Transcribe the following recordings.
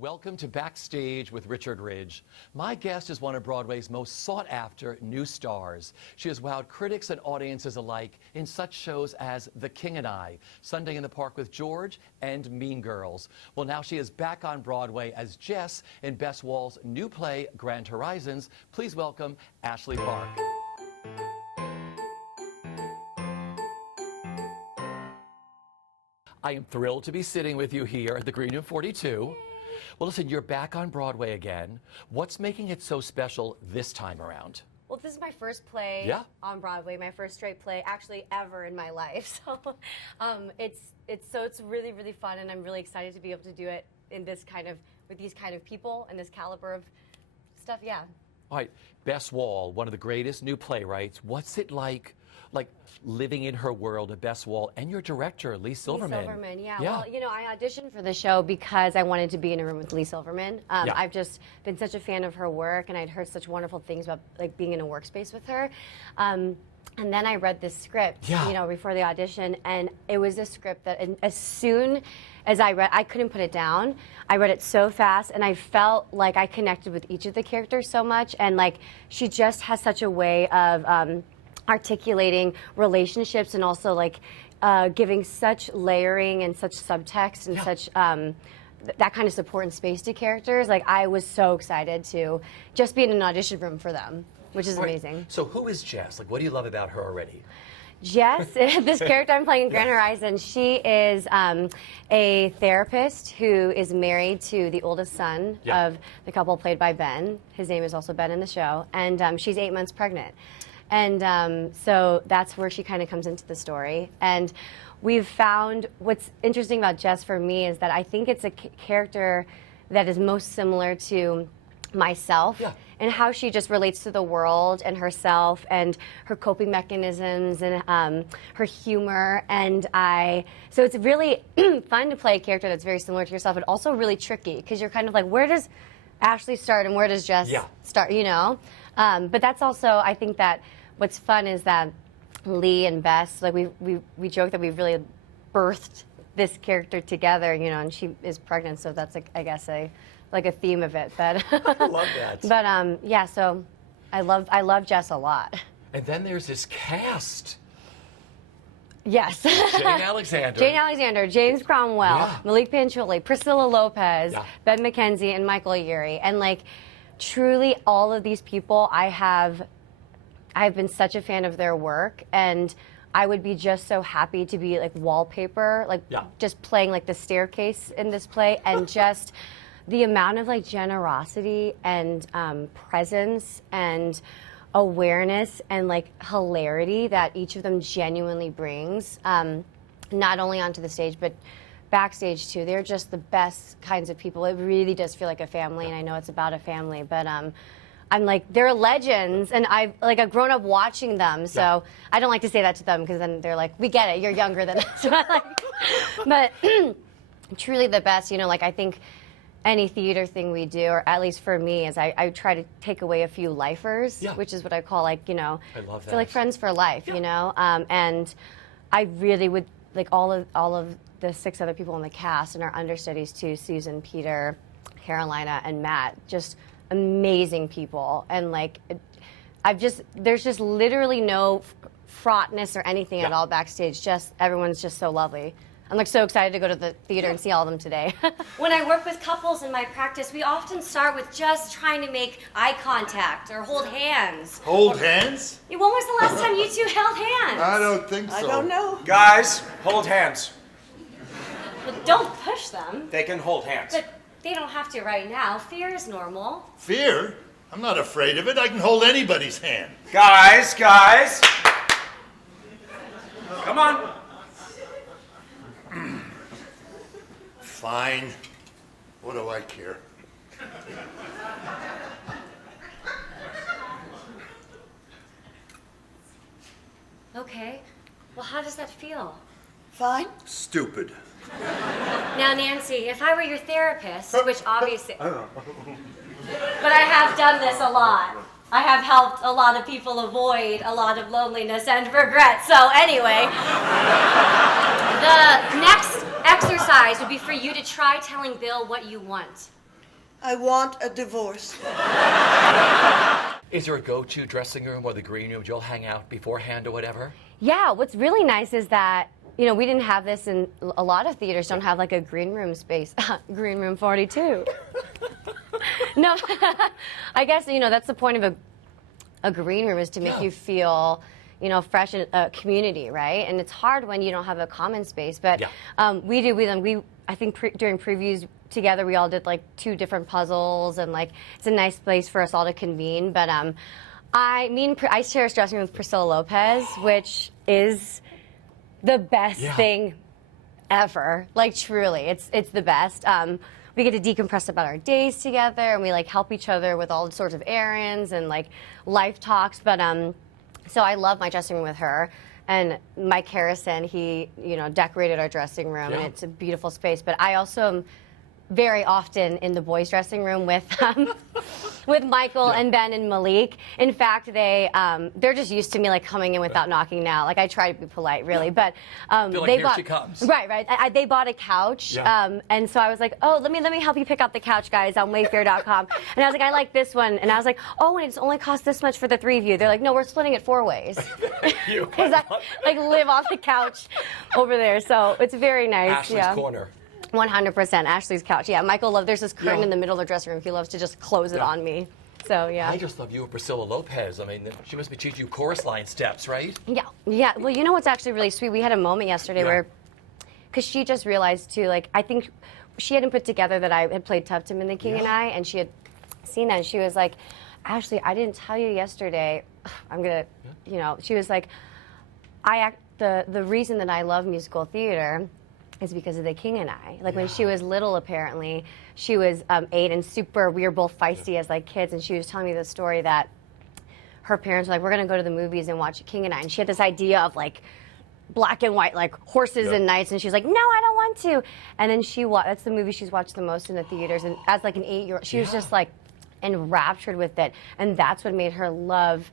Welcome to Backstage with Richard Ridge. My guest is one of Broadway's most sought-after new stars. She has wowed critics and audiences alike in such shows as The King and I, Sunday in the Park with George, and Mean Girls. Well, now she is back on Broadway as Jess in Bess Wall's new play, Grand Horizons. Please welcome Ashley Park. I am thrilled to be sitting with you here at the Green Room 42. Well, listen, you're back on Broadway again. What's making it so special this time around? Well, this is my first play on Broadway, my first straight play actually ever in my life. So it's really, really fun, and I'm really excited to be able to do it in this kind of, with these kind of people and this caliber of stuff, yeah. All right, Bess Wall, one of the greatest new playwrights. What's it like living in her world at Bess Wall, and your director, Lee Silverman? Lee Silverman, yeah. Well, you know, I auditioned for the show because I wanted to be in a room with Lee Silverman. I've just been such a fan of her work, and I'd heard such wonderful things about being in a workspace with her. And then I read this script, you know, before the audition, and it was a script that as soon as I read, I couldn't put it down. I read it so fast, and I felt like I connected with each of the characters so much, and she just has such a way of articulating relationships, and also giving such layering and such subtext and such that kind of support and space to characters. I was so excited to just be in an audition room for them, which is amazing. So who is Jess? What do you love about her already? Jess, this character I'm playing in Grand Horizons, she is a therapist who is married to the oldest son of the couple played by Ben. His name is also Ben in the show, and she's 8 months pregnant. And so that's where she kind of comes into the story. And we've found what's interesting about Jess for me is that I think it's a character that is most similar to myself and how she just relates to the world and herself and her coping mechanisms and her humor. And so it's really fun to play a character that's very similar to yourself, and also really tricky because you're kind of like, where does Ashley start and where does Jess start, you know? But that's also, I think that what's fun is that Lee and Bess, we joke that we've really birthed this character together, you know, and she is pregnant, so that's I guess a theme of it. But I love that. But yeah, so I love Jess a lot. And then there's this cast. Yes. Jane Alexander. Jane Alexander, James Cromwell, Malik Panchuli, Priscilla Lopez, Ben McKenzie, and Michael Urie. And truly all of these people, I've been such a fan of their work, and I would be just so happy to be wallpaper, just playing the staircase in this play, and just the amount of generosity and presence and awareness and hilarity that each of them genuinely brings, not only onto the stage but backstage too. They're just the best kinds of people. It really does feel like a family, and I know it's about a family, but I'm they're legends, and I've grown up watching them, so I don't like to say that to them because then they're like, we get it, you're younger than us. But truly the best, you know, I think any theater thing we do, or at least for me, is I try to take away a few lifers, which is what I call you know, I love that. feel like friends for life, you know, and I really would all of the 6 other people in the cast and our understudies too, Susan, Peter, Carolina, and Matt, just amazing people. And there's just literally no fraughtness or anything at all backstage. Just everyone's just so lovely. I'm so excited to go to the theater and see all of them today. When I work with couples in my practice, we often start with just trying to make eye contact or hold hands. Hold hands? When was the last time you two held hands? I don't think so. I don't know. Guys, hold hands. Well, don't push them. They can hold hands. But they don't have to right now. Fear is normal. Fear? I'm not afraid of it. I can hold anybody's hand. Guys. Come on. Fine. What do I care? Okay. Well, how does that feel? Fine. Stupid. Now, Nancy, if I were your therapist, which obviously... But I have done this a lot. I have helped a lot of people avoid a lot of loneliness and regret. So anyway, the next exercise would be for you to try telling Bill what you want. I want a divorce. Is there a go-to dressing room or the green room? Do you all hang out beforehand or whatever? Yeah, what's really nice is that, you know, we didn't have this in a lot of theaters, don't have like a green room space. Green room 42. No, I guess, you know, that's the point of a green room, is to make you feel, you know, fresh in a community, right? And it's hard when you don't have a common space, but we do. I think during previews together, we all did like 2 different puzzles, and like it's a nice place for us all to convene. But I share a dressing room with Priscilla Lopez, which is the best thing ever. Like truly, it's the best. We get to decompress about our days together, and we like help each other with all sorts of errands and like life talks. But so I love my dressing room with her. And Mike Harrison, he, you know, decorated our dressing room, and it's a beautiful space. But I also am very often in the boys' dressing room with Michael and Ben and Malik. In fact, they're just used to me like coming in without knocking now. Like I try to be polite, really, but Like, here she comes. Right. They bought a couch, and so I was like, oh, let me help you pick out the couch, guys, on Wayfair.com. And I was like, I like this one, and I was like, oh, and it's only cost this much for the 3 of you. They're like, no, we're splitting it 4 ways. Because I like live on the couch over there, so it's very nice. Ashley's corner. 100% Ashley's couch. Yeah, Michael there's this curtain in the middle of the dressing room. He loves to just close it on me. So, yeah. I just love you and Priscilla Lopez. I mean, she must be teaching you chorus line steps, right? Yeah. Well, you know what's actually really sweet? We had a moment yesterday where, because she just realized too, like, I think she hadn't put together that I had played Tufton in The King and I, and she had seen that, and she was like, Ashley, I didn't tell you yesterday. I'm going to, you know, she was like, the reason that I love musical theater is because of The King and I. Like when she was little, apparently, she was 8 and we were both feisty as like kids, and she was telling me the story that her parents were like, we're gonna go to the movies and watch King and I, and she had this idea of like black and white, like horses and knights, and she was like, no, I don't want to. And then that's the movie she's watched the most in the theaters, and as like an 8-year-old, she was just like enraptured with it, and that's what made her love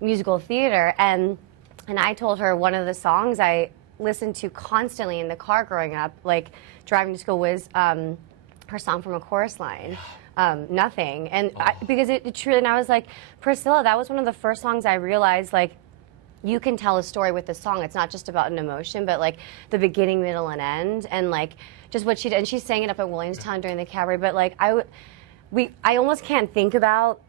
musical theater. And I told her one of the songs I listened to constantly in the car growing up, like driving to school, was her song from A Chorus Line, Nothing. And because it truly, and I was like, Priscilla, that was one of the first songs I realized, like, you can tell a story with the song. It's not just about an emotion, but like the beginning, middle, and end, and like just what she did. And she sang it up at Williamstown during the cabaret. But like I almost can't think about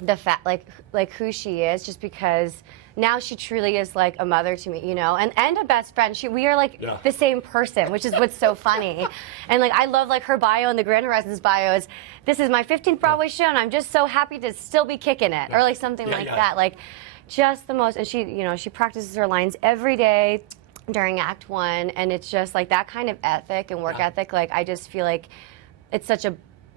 the fact, like who she is, just because now she truly is like a mother to me, you know, and a best friend. We are like the same person, which is what's so funny. And like I love like her bio and the Grand Horizons bio is, this is my 15th Broadway show, and I'm just so happy to still be kicking it, or like something like that. Like just the most. And she, you know, she practices her lines every day during Act 1, and it's just like that kind of ethic and work ethic. Like I just feel like it's such a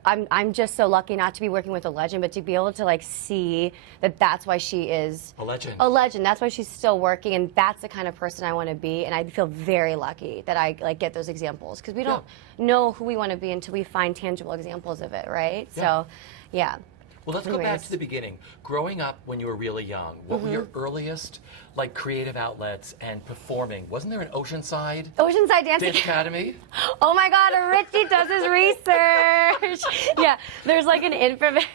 I'm just so lucky not to be working with a legend, but to be able to like see that that's why she is a legend. A legend. That's why she's still working, and that's the kind of person I want to be. And I feel very lucky that I like get those examples, because we don't know who we want to be until we find tangible examples of it, right? So, yeah. Well, let's go back to the beginning. Growing up when you were really young, what were your earliest like creative outlets and performing? Wasn't there an Oceanside Dance Academy? Oh my God, Richie does his research. Yeah, there's like an infamous.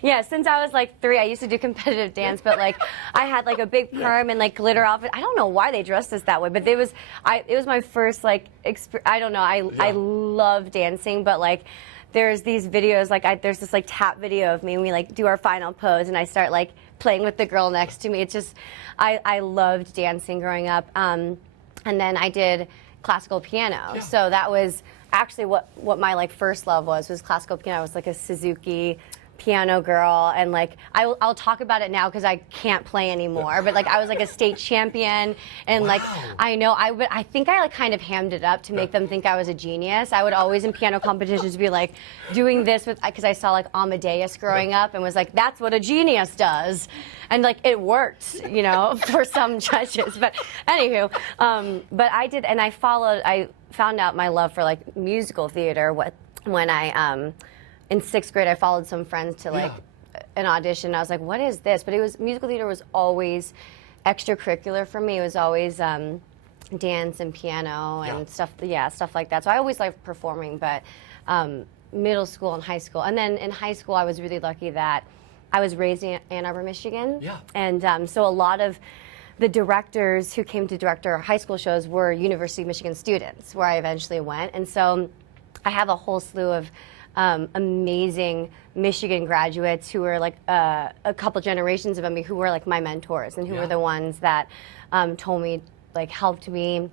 Yeah, since I was like 3, I used to do competitive dance, but like I had like a big perm and like glitter outfit. I don't know why they dressed us that way, but it was my first like I don't know. I love dancing, but like there's these videos, like there's this like tap video of me, and we like do our final pose, and I start like playing with the girl next to me. It's just I loved dancing growing up, and then I did classical piano. So that was actually what my like first love was classical piano. I was like a Suzuki piano girl, and like I'll talk about it now because I can't play anymore, but like I was like a state champion, and like I know I think I like kind of hammed it up to make them think I was a genius. I would always in piano competitions be like doing this because I saw like Amadeus growing up and was like, that's what a genius does, and like it worked, you know, for some judges. But anywho, but I did, and I found out my love for like musical theater when I in 6th grade, I followed some friends to like an audition. I was like, what is this? But musical theater was always extracurricular for me. It was always dance and piano and stuff like that. So I always liked performing, but middle school and high school. And then in high school, I was really lucky that I was raised in Ann Arbor, Michigan. Yeah. And so a lot of the directors who came to direct our high school shows were University of Michigan students, where I eventually went. And so I have a whole slew of amazing Michigan graduates who were like a couple generations of me who were like my mentors and who were the ones that told me, like helped me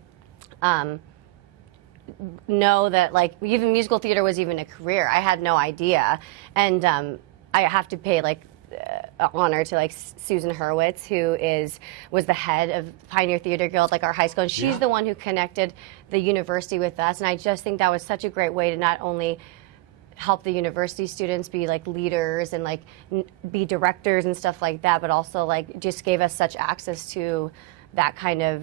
know that like even musical theater was even a career. I had no idea. And I have to pay like honor to like Susan Hurwitz, who was the head of Pioneer Theater Guild, like our high school, and she's the one who connected the university with us. And I just think that was such a great way to not only help the university students be like leaders and like be directors and stuff like that, but also like just gave us such access to that kind of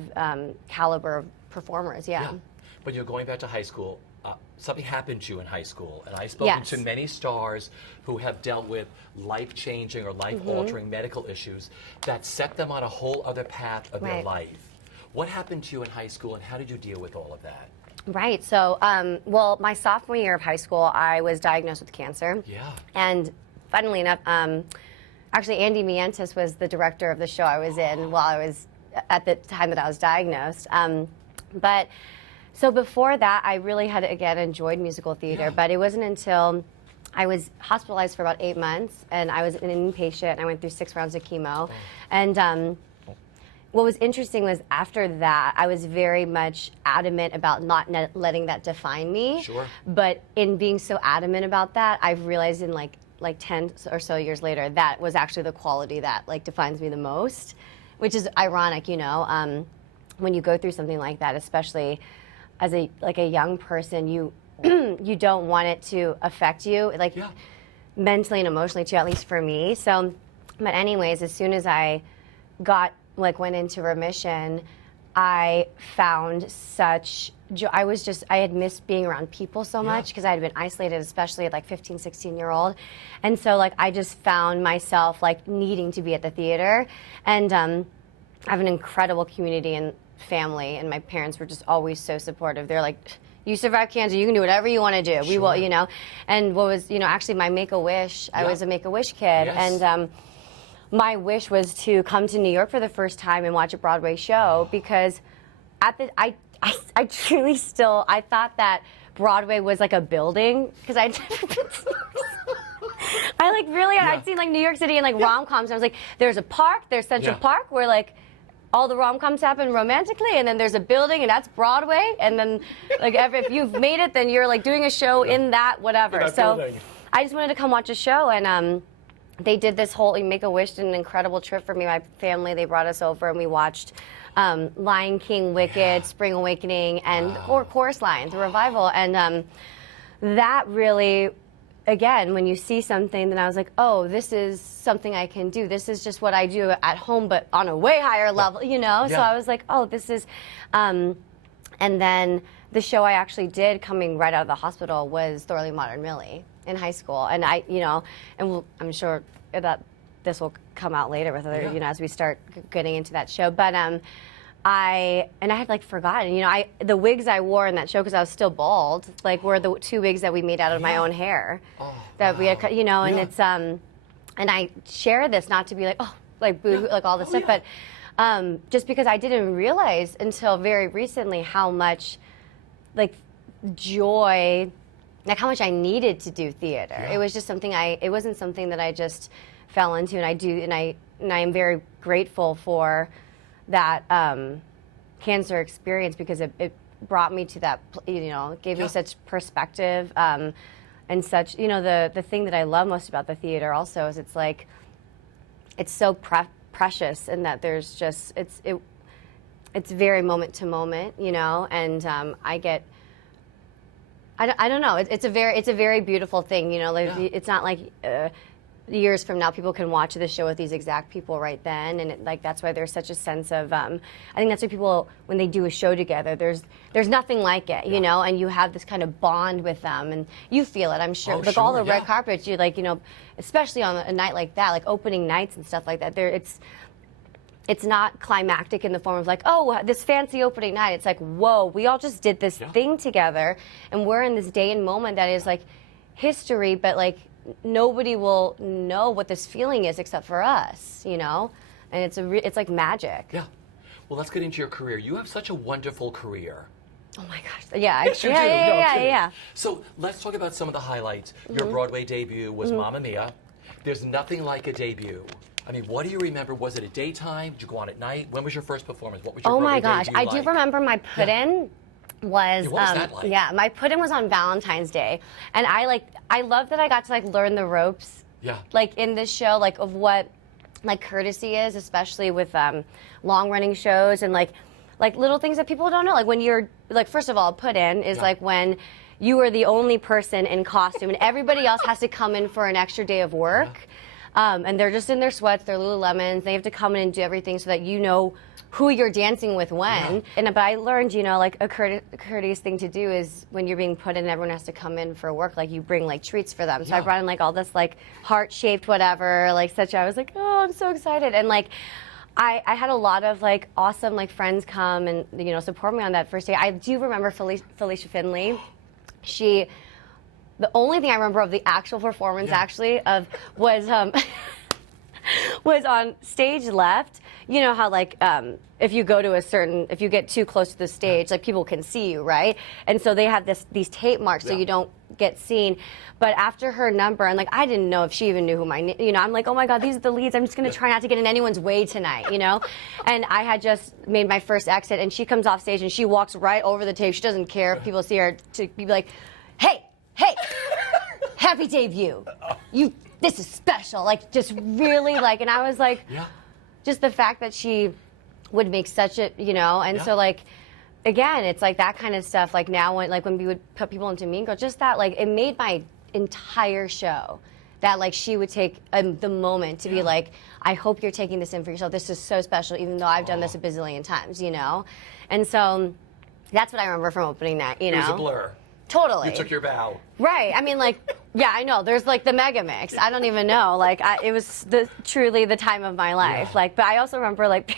caliber of performers. Yeah. But you're going back to high school. Something happened to you in high school, and I've spoken to many stars who have dealt with life-changing or life-altering medical issues that set them on a whole other path of their life. What happened to you in high school, and how did you deal with all of that? Right. So, well, my sophomore year of high school, I was diagnosed with cancer. Yeah. And funnily enough, actually, Andy Mientis was the director of the show I was in while I was at the time that I was diagnosed. So before that, I really had, again, enjoyed musical theater, but it wasn't until I was hospitalized for about 8 months, and I was an inpatient, and I went through 6 rounds of chemo. And what was interesting was after that, I was very much adamant about not letting that define me. Sure. But in being so adamant about that, I've realized in like 10 or so years later, that was actually the quality that like defines me the most, which is ironic, you know, when you go through something like that, especially as a young person, you you don't want it to affect you, like mentally and emotionally too, at least for me. So, but anyways, as soon as I went into remission, I found such joy. I had missed being around people so much because I had been isolated, especially at like 15, 16-year-old. And so like I just found myself like needing to be at the theater. And I have an incredible community and family, and my parents were just always so supportive. They're like, you survived cancer, you can do whatever you want to do. We will, you know. And what was, you know, actually my Make-A-Wish, I was a Make-A-Wish kid. And my wish was to come to New York for the first time and watch a Broadway show, because I truly still, I thought that Broadway was like a building, because I'd never been to I like really, I'd seen like New York City and like rom-coms, and I was like, there's a park, there's Central Park, where like all the rom-coms happen romantically, and then there's a building, and that's Broadway, and then like if you've made it, then you're like doing a show in that whatever. So I just wanted to come watch a show, and they did this whole Make-A-Wish, did an incredible trip for me, my family. They brought us over, and we watched Lion King, Wicked, Spring Awakening, and Chorus Line, the revival, and that really, again, when you see something, then I was like, oh, this is something I can do. This is just what I do at home, but on a way higher level, you know? So I was like, oh, this is, and then the show I actually did coming right out of the hospital was Thoroughly Modern Millie in high school. And I, you know, and I'm sure that this will come out later with other, you know, as we start getting into that show. But I had like forgotten, you know, the wigs I wore in that show, because I was still bald, like were the 2 wigs that we made out of my own hair that we had, you know, and it's, and I share this not to be like, oh, like boo, like all this stuff, but just because I didn't realize until very recently how much like joy, like how much I needed to do theater. It was just something it wasn't something that I just fell into, and I am very grateful for that cancer experience, because it brought me to that, you know, gave me such perspective, and such, you know, the thing that I love most about the theater also is it's like, it's so precious, in that there's just, it's very moment to moment, you know, and I don't know, it's a very beautiful thing, you know, like it's not like years from now people can watch this show with these exact people right then, and like that's why there's such a sense of I think that's why people, when they do a show together, there's nothing like it, you know, and you have this kind of bond with them, and you feel it, I'm sure, like all the red carpets, you like, you know, especially on a night like that, like opening nights and stuff like that, it's not climactic in the form of like, oh, this fancy opening night. It's like, whoa, we all just did this thing together, and we're in this day and moment that is like, history, but like nobody will know what this feeling is except for us, you know? And it's like magic. Yeah. Well, let's get into your career. You have such a wonderful career. Oh my gosh. Yeah. Yes, you do. Yeah. So let's talk about some of the highlights. Your Broadway debut was Mamma Mia. There's nothing like a debut. I mean, what do you remember? Was it a daytime? Did you go on at night? When was your first performance? What was your my Broadway gosh. debut I like? do remember my put-in was Yeah, what was that like? yeah, my put-in was on Valentine's Day. And I love that I got to like learn the ropes. Yeah. Like in this show, like of what like courtesy is, especially with long-running shows and like little things that people don't know. Like when you're like, first of all, put-in is like when you are the only person in costume and everybody else has to come in for an extra day of work. And they're just in their sweats, their Lululemons. They have to come in and do everything so that you know who you're dancing with when. But I learned, you know, like a courteous thing to do is when you're being put in and everyone has to come in for work, like you bring like treats for them. So I brought in like all this like heart-shaped whatever, like such. I was like, oh, I'm so excited. And like I had a lot of like awesome like friends come and, you know, support me on that first day. I do remember Felicia Finley. The only thing I remember of the actual performance actually was was on stage left. You know how like if you get too close to the stage, like people can see you, right? And so they have these tape marks so you don't get seen. But after her number, and like I didn't know if she even knew who I'm like, oh my God, these are the leads. I'm just gonna try not to get in anyone's way tonight, you know? And I had just made my first exit, and she comes off stage and she walks right over the tape. She doesn't care if people see her to be like, hey, happy debut. This is special. Like just really like, and I was like, just the fact that she would make such a, you know, and so like, again, it's like that kind of stuff. Like now when we would put people into Mean Girl, just that, like it made my entire show that like she would take the moment to be like, I hope you're taking this in for yourself. This is so special, even though I've done this a bazillion times, you know? And so that's what I remember from opening that, you know? It was a blur. Totally. You took your bow. Right. I mean, like, yeah, I know. There's like the mega mix. I don't even know. Like, it was truly the time of my life. Like, but I also remember like,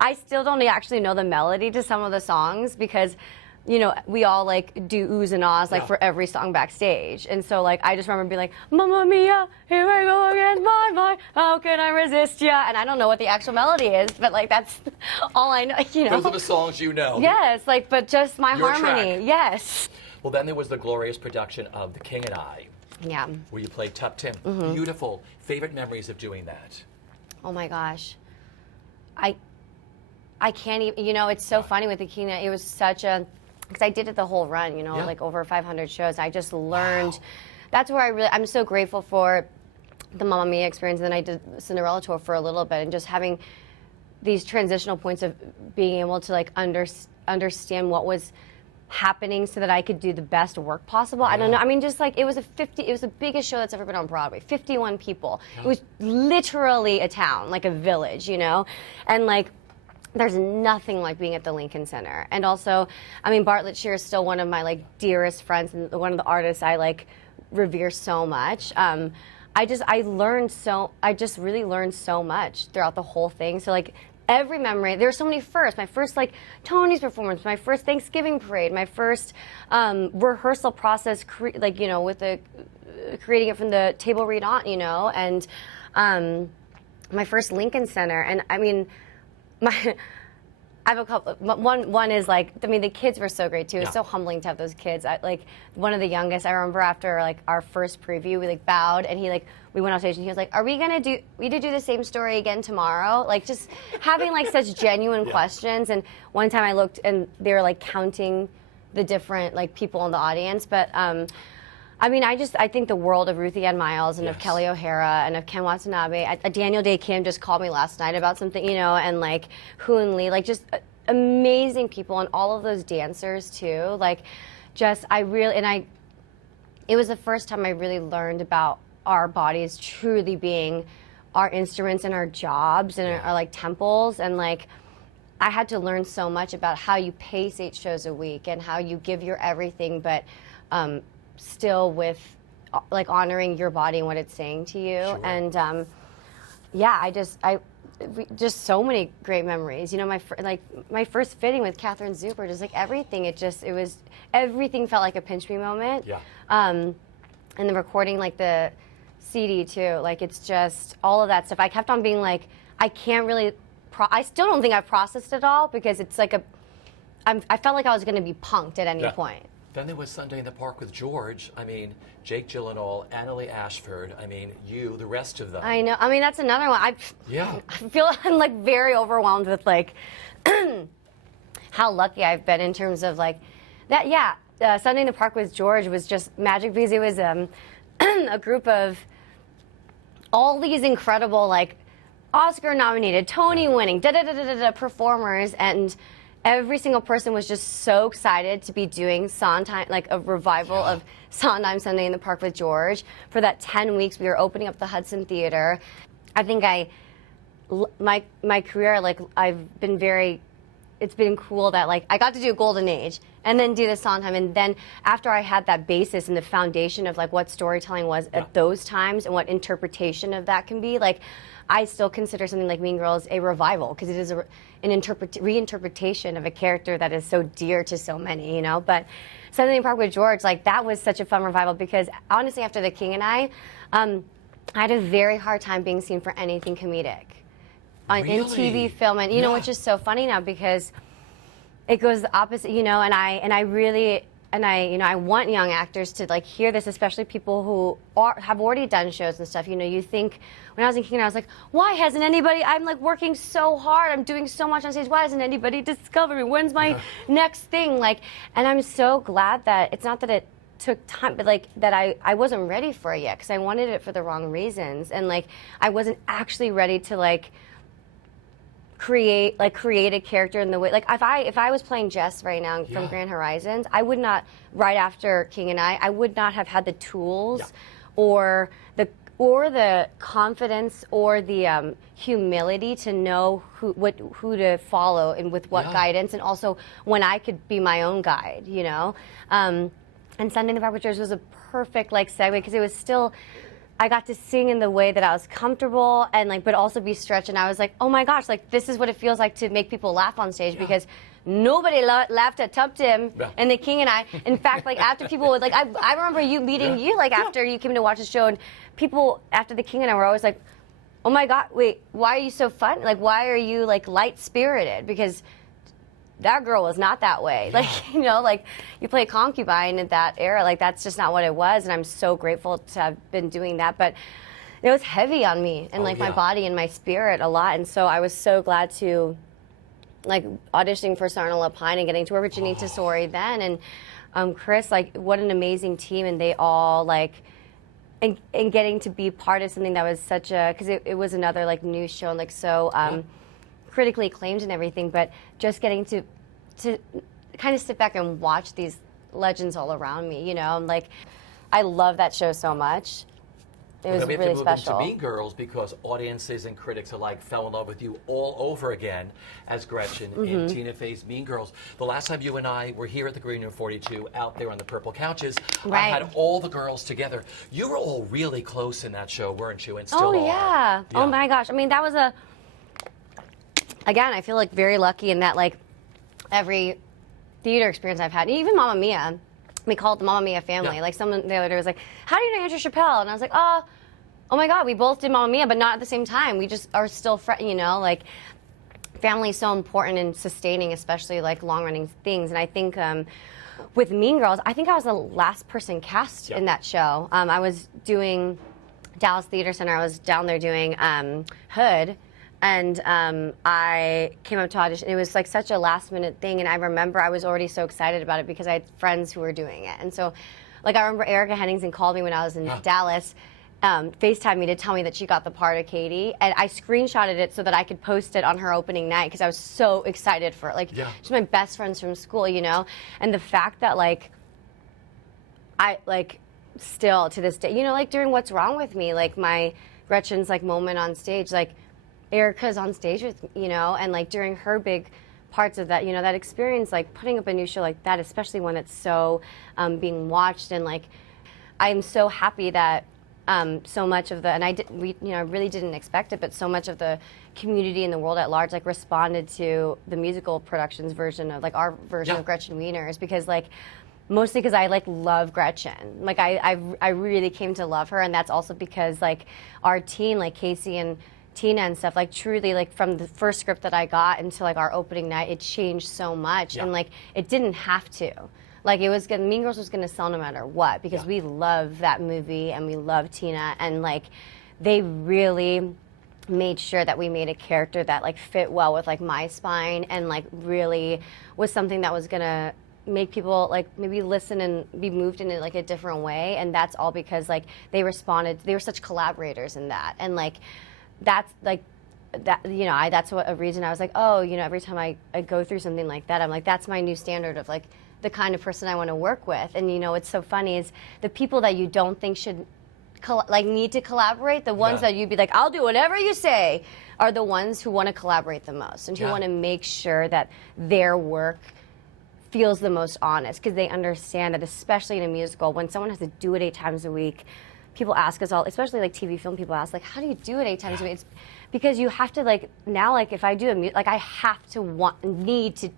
I still don't actually know the melody to some of the songs because, you know, we all like do oohs and ahs like for every song backstage. And so like, I just remember being like, Mamma Mia, here I go again, my, how can I resist ya? And I don't know what the actual melody is, but like, that's all I know, you know. Those are the songs you know. Yes, like, but just my Your harmony. track. Yes. Well, then there was the glorious production of The King and I. Yeah. Where you played Tup Tim. Beautiful. Favorite memories of doing that? Oh my gosh. I can't even, you know, it's so funny with The King. It was such a, because I did it the whole run, you know, like over 500 shows. I just learned, that's where I'm so grateful for the Mamma Mia experience. And then I did Cinderella tour for a little bit and just having these transitional points of being able to like understand what was happening so that I could do the best work possible. I don't know. I mean, just like it was the biggest show that's ever been on Broadway. 51 people. It was literally a town, like a village, you know? And like, there's nothing like being at the Lincoln Center. And also, I mean, Bartlett Shear is still one of my like dearest friends and one of the artists I like revere so much. I just really learned so much throughout the whole thing. So like, every memory, there were so many firsts. My first like Tony's performance, my first Thanksgiving parade, my first rehearsal process, like, you know, with the creating it from the table read on, you know, and my first Lincoln Center. And I mean, I have a couple. One is like, I mean, the kids were so great too. It was so humbling to have those kids. Like one of the youngest, I remember after like our first preview, we like bowed and he like, we went off stage and he was like, are we gonna do the same story again tomorrow? Like just having like such genuine questions. And one time I looked and they were like counting the different like people in the audience. But I mean, I think the world of Ruthie Ann Miles and of Kelly O'Hara and of Ken Watanabe. Daniel Day Kim just called me last night about something, you know, and like Hoon Lee, like just amazing people, and all of those dancers too. Like, just it was the first time I really learned about our bodies truly being our instruments and our jobs and our like temples, and like I had to learn so much about how you pace 8 shows a week and how you give your everything, but still with like honoring your body and what it's saying to you. Sure. And just so many great memories. You know, my first fitting with Catherine Zuber, just like everything. Everything felt like a pinch me moment. Yeah. and then recording like the CD too. Like it's just all of that stuff. I kept on being like, I can't really. I still don't think I've processed it all because it's like I felt like I was going to be punked at any point. Then there was Sunday in the Park with George. I mean, Jake Gyllenhaal, Annalee Ashford. I mean, you, the rest of them. I know. I mean, that's another one. I feel I'm like very overwhelmed with like how lucky I've been in terms of like that. Yeah, Sunday in the Park with George was just magic because it was a group of all these incredible like Oscar-nominated, Tony-winning, performers, and every single person was just so excited to be doing Sondheim, like a revival of Sondheim Sunday in the Park with George. For that 10 weeks, we were opening up the Hudson Theater. I think my career, like I've been very, it's been cool that like I got to do a golden age and then do the Sondheim. And then after I had that basis and the foundation of like what storytelling was at those times and what interpretation of that can be, like I still consider something like Mean Girls a revival because it is an reinterpretation of a character that is so dear to so many, you know. But Sunday in the Park with George, like that was such a fun revival because honestly, after The King and I had a very hard time being seen for anything comedic in TV, film, and you know, which is so funny now because it goes the opposite, you know. And I really. And I want young actors to like hear this, especially people who have already done shows and stuff. You know, you think when I was in King, I was like, why hasn't anybody? I'm like working so hard. I'm doing so much on stage. Why hasn't anybody discovered me? When's my next thing? Like, and I'm so glad that it's not that it took time, but like that I wasn't ready for it yet because I wanted it for the wrong reasons, and like I wasn't actually ready to like create a character in the way, like if I was playing Jess right now from Grand Horizons, I would not, right after King and I would not have had the tools or the confidence or the humility to know who to follow and with what guidance, and also when I could be my own guide, you know. And Sunday in the Park with George was a perfect like segue because it was still, I got to sing in the way that I was comfortable and like, but also be stretched. And I was like, oh my gosh, like this is what it feels like to make people laugh on stage because nobody laughed at Tub Tim and The King and I. In fact, like after people would like, I remember you meeting you like after you came to watch the show, and people after The King and I were always like, oh my God, wait, why are you so fun? Like, why are you like light spirited? Because that girl was not that way. Like, you know, like you play concubine in that era, like that's just not what it was. And I'm so grateful to have been doing that. But it was heavy on me and like my body and my spirit a lot. And so I was so glad to like auditioning for Sarna Lapine and getting to work with Janine Tesori then. And Chris, like what an amazing team. And they all like, and getting to be part of something that was such a, because it was another like news show and like so, critically acclaimed and everything, but just getting to kind of sit back and watch these legends all around me, you know. And like, I love that show so much. It was really special. To Mean Girls because audiences and critics alike fell in love with you all over again as Gretchen in Tina Fey's Mean Girls. The last time you and I were here at the Green Room 42, out there on the purple couches, I had all the girls together. You were all really close in that show, weren't you? And still are. Yeah. Oh my gosh. I mean, that was again, I feel like very lucky in that like every theater experience I've had, even Mamma Mia, we call it the Mamma Mia family. Like someone the other day was like, how do you know Andrew Chappelle? And I was like, oh my God, we both did Mamma Mia, but not at the same time. We just are still friends, you know, like family is so important in sustaining, especially like long running things. And I think with Mean Girls, I think I was the last person cast in that show. I was doing Dallas Theater Center. I was down there doing Hood. And I came up to audition. It was like such a last minute thing. And I remember I was already so excited about it because I had friends who were doing it. And so, like, I remember Erica Henningsen called me when I was in Dallas, FaceTimed me to tell me that she got the part of Katie. And I screenshotted it so that I could post it on her opening night because I was so excited for it. Like, she's my best friends from school, you know? And the fact that, like, I, like, still to this day, you know, like, during What's Wrong with Me, like, my Gretchen's, like, moment on stage, like, Erica's on stage with me, you know, and like during her big parts of that, you know, that experience, like putting up a new show like that, especially when it's so being watched, and like I'm so happy that so much of the, and I really didn't expect it, but so much of the community in the world at large like responded to the musical productions version of like our version of Gretchen Wieners, because like mostly because I like love Gretchen. Like I really came to love her, and that's also because like our team, like Casey and Tina and stuff, like truly like from the first script that I got until like our opening night, it changed so much, and like it didn't have to. Like it was gonna, Mean Girls was gonna sell no matter what, because we love that movie and we love Tina, and like they really made sure that we made a character that like fit well with like my spine, and like really was something that was gonna make people like maybe listen and be moved in like a different way. And that's all because like they responded, they were such collaborators in that, and like that's like that, you know, that's what a reason I was like, oh, you know, every time I go through something like that, I'm like, that's my new standard of like the kind of person I want to work with. And you know, it's so funny is the people that you don't think should like need to collaborate, the ones that you'd be like, I'll do whatever you say, are the ones who want to collaborate the most and who want to make sure that their work feels the most honest, because they understand that, especially in a musical, when someone has to do it 8 times a week, people ask us all, especially like TV film people ask, like, how do you do it 8 times a week? It's because you have to like, now like if I do like I have to need to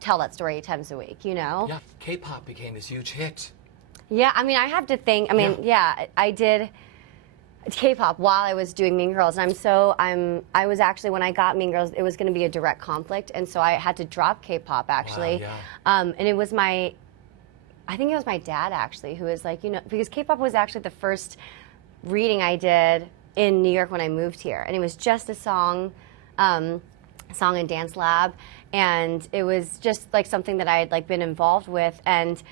tell that story 8 times a week, you know? Yeah, K-pop became this huge hit. Yeah, I mean, I have to think, I mean, I did K-pop while I was doing Mean Girls, and I was actually, when I got Mean Girls, it was going to be a direct conflict, and so I had to drop K-pop actually. Wow, and it was I think it was my dad actually who was like, you know, because K-pop was actually the first reading I did in New York when I moved here, and it was just a song and dance lab, and it was just like something that I had like been involved with. And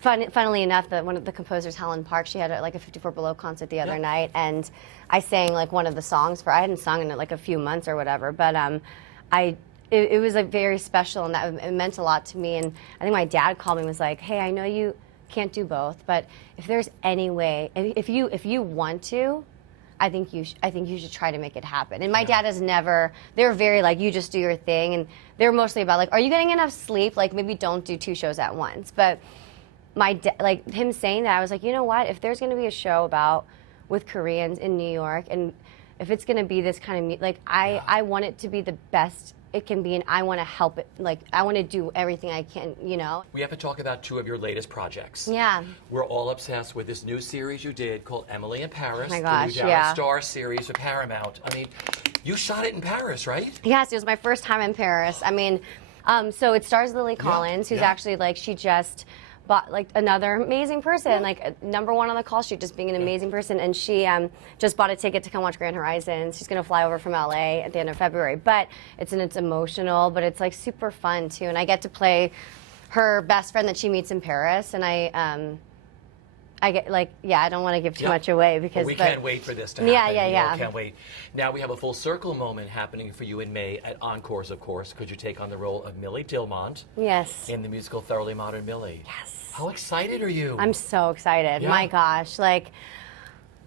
funnily enough, one of the composers, Helen Park, she had like a 54 Below concert the other night, and I sang like one of the songs I hadn't sung in like a few months or whatever, but it was like very special, and that it meant a lot to me. And I think my dad called me and was like, hey, I know you can't do both, but if there's any way, if you want to, I think you should try to make it happen. And my dad has never, they're very like, you just do your thing, and they're mostly about like, are you getting enough sleep? Like maybe don't do 2 shows at once. But like him saying that, I was like, you know what? If there's going to be a show with Koreans in New York, and if it's going to be this kind of like, I want it to be the best it can be, and I want to help it. Like I want to do everything I can, you know. We have to talk about 2 of your latest projects. Yeah. We're all obsessed with this new series you did called Emily in Paris. Oh my gosh, the new Darren Star series for Paramount. I mean, you shot it in Paris, right? Yes, it was my first time in Paris. I mean, so it stars Lily Collins, who's actually like, she just bought like another amazing person, like #1 on the call sheet, just being an amazing person. And she just bought a ticket to come watch Grand Horizons. She's going to fly over from LA at the end of February. But it's emotional, but it's like super fun too. And I get to play her best friend that she meets in Paris. And I get like, I don't want to give too much away because we can't wait for this to happen. Yeah. We all can't wait. Now we have a full circle moment happening for you in May at Encores, of course. Could you take on the role of Millie Dillmont? Yes. In the musical Thoroughly Modern Millie? Yes. How excited are you? I'm so excited. Yeah. My gosh, like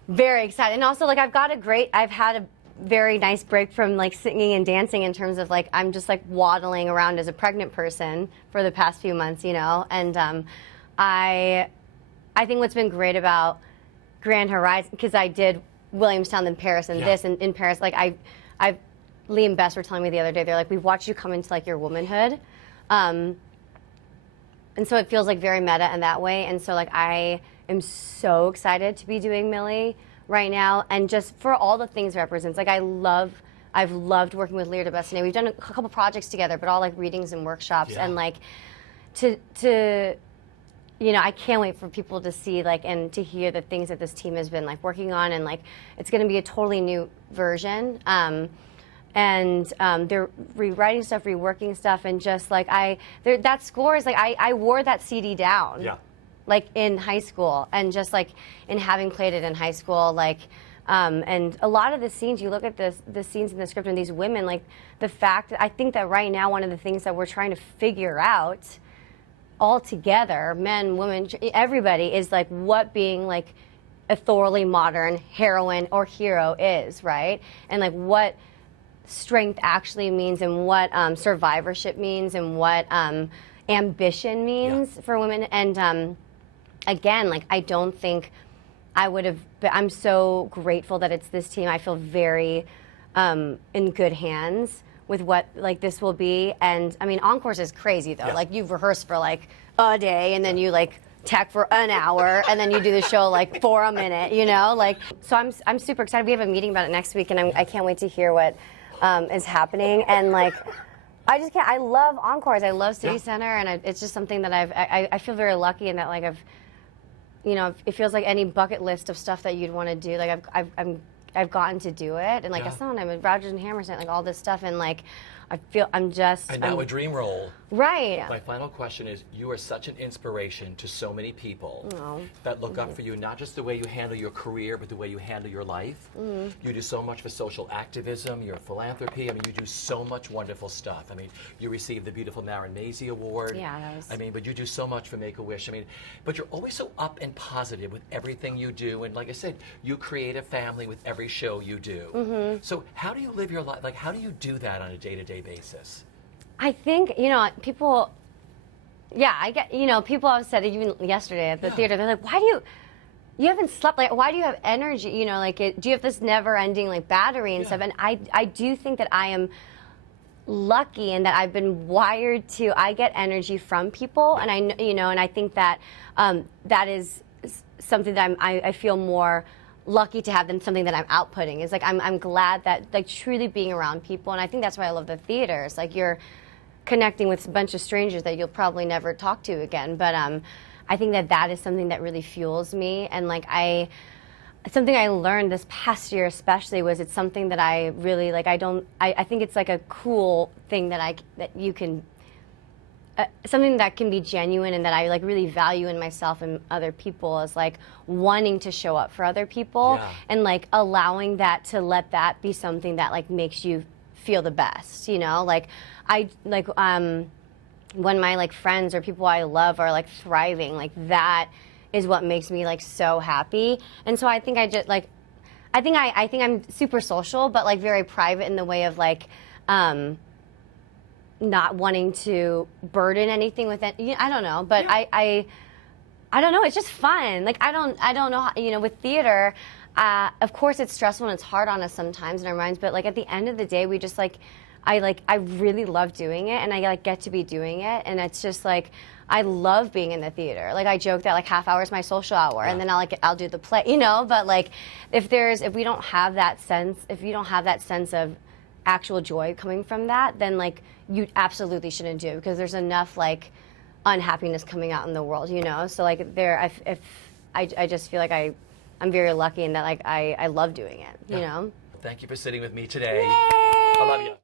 very excited. And also like I've had a very nice break from like singing and dancing in terms of like I'm just like waddling around as a pregnant person for the past few months, you know. And I think what's been great about Grand Horizon, because I did Williamstown, then Paris, and this, and in Paris, like Lee and Bess were telling me the other day, they're like, we've watched you come into like your womanhood, and so it feels like very meta in that way. And so like I am so excited to be doing Millie right now, and just for all the things it represents. Like I've loved working with Lear de Bessonnet. We've done a couple projects together, but all like readings and workshops, and like to you know, I can't wait for people to see like and to hear the things that this team has been like working on, and like it's going to be a totally new version. And they're rewriting stuff, reworking stuff, and just like that score is like I wore that CD down. Yeah. Like in high school, and just like in having played it in high school, like and a lot of the scenes, you look at the scenes in the script and these women, like the fact that I think that right now one of the things that we're trying to figure out all together, men, women, everybody, is like what being like a thoroughly modern heroine or hero is, right? And like what strength actually means, and what survivorship means, and what ambition means for women. And again, like I don't think I would have, but I'm so grateful that it's this team. I feel very in good hands with what like this will be. And I mean, Encores is crazy though. Like you've rehearsed for like a day, and then you like tech for an hour, and then you do the show like for a minute, you know? Like, so I'm super excited. We have a meeting about it next week, and I can't wait to hear what is happening. And like, I just can't. I love encores. I love City Center, and it's just something that I feel very lucky in that, like, it feels like any bucket list of stuff that you'd want to do. Like I've gotten to do it, and like a Sondheim with Rodgers and Hammerstein, like all this stuff, and like I feel I'm just. And now a dream role. Right. My final question is: you are such an inspiration to so many people that look up for you, not just the way you handle your career, but the way you handle your life. You do so much for social activism, your philanthropy. I mean, you do so much wonderful stuff. I mean, you received the beautiful Maren Maisie Award. Yeah, that was. I mean, but you do so much for Make-A-Wish. I mean, but you're always so up and positive with everything you do. And like I said, you create a family with every show you do. So how do you live your life? Like, how do you do that on a day-to-day basis? I think, people, I get, people have said, even yesterday at the theater, they're like, why do you haven't slept, like, why do you have energy, do you have this never-ending, like, battery and stuff? And I do think that I am lucky in that I've been wired to, I get energy from people, and and I think that that is something that I feel more lucky to have than something that I'm outputting. It's like I'm glad that, like, truly being around people, and I think that's why I love the theater. It's like you're connecting with a bunch of strangers that you'll probably never talk to again. But I think that is something that really fuels me, and like something I learned this past year especially was it's something that I really like. I think it's like a cool thing that you can. Something that can be genuine and that I like really value in myself and other people is like wanting to show up for other people and like allowing that to let that be something that like makes you feel the best, like when my like friends or people I love are like thriving, like that is what makes me like so happy. And so I think I just like I think I'm super social but like very private in the way of like not wanting to burden anything with it. I don't know, but I don't know. It's just fun. Like I don't know. How, with theater, of course it's stressful and it's hard on us sometimes in our minds. But like at the end of the day, we just like I really love doing it, and I like get to be doing it, and it's just like I love being in the theater. Like I joke that like half hour is my social hour, and then I'll do the play. But like if we don't have that sense, if you don't have that sense of actual joy coming from that, then like you absolutely shouldn't do it, because there's enough like unhappiness coming out in the world, so like I just feel like I'm very lucky in that like I love doing it, Thank you for sitting with me today. Yay! I love you.